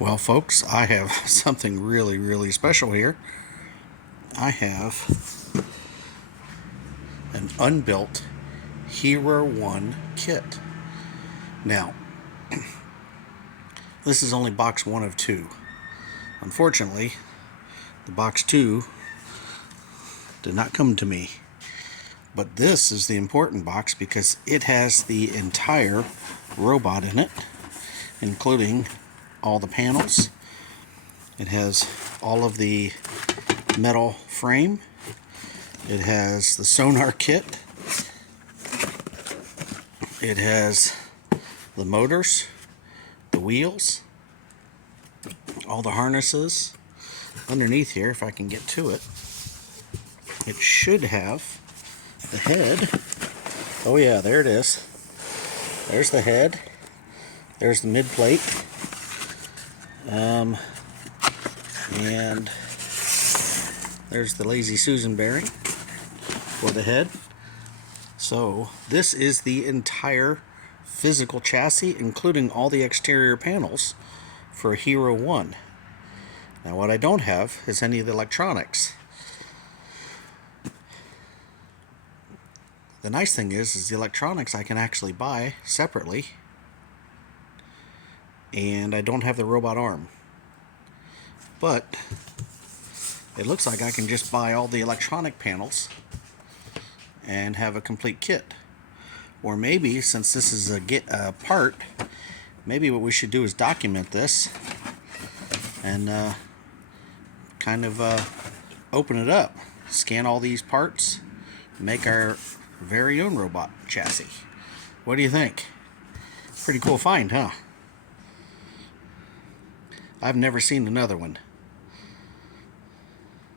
Well, folks, I have something really special here. I have an unbuilt Hero 1 kit. Now, this is only box 1 of 2. Unfortunately, the box 2 did not come to me. But this is the important box because it has the entire robot in it, including all the panels. It has all of the metal frame. It has the sonar kit. It has the motors, the wheels, all the harnesses. Underneath here, if I can get to it, it should have the head. Oh yeah, there it is. There's the head. There's the mid plate. And there's the Lazy Susan bearing for the head. So this is the entire physical chassis, including all the exterior panels for Hero 1. Now what I don't have is any of the electronics. The nice thing is the electronics I can actually buy separately, and I don't have the robot arm. But it looks like I can just buy all the electronic panels and have a complete kit. Or maybe, since this is a part, maybe what we should do is document this and kind of open it up, scan all these parts, make our very own robot chassis. What do you think? Pretty cool find, huh? I've never seen another one.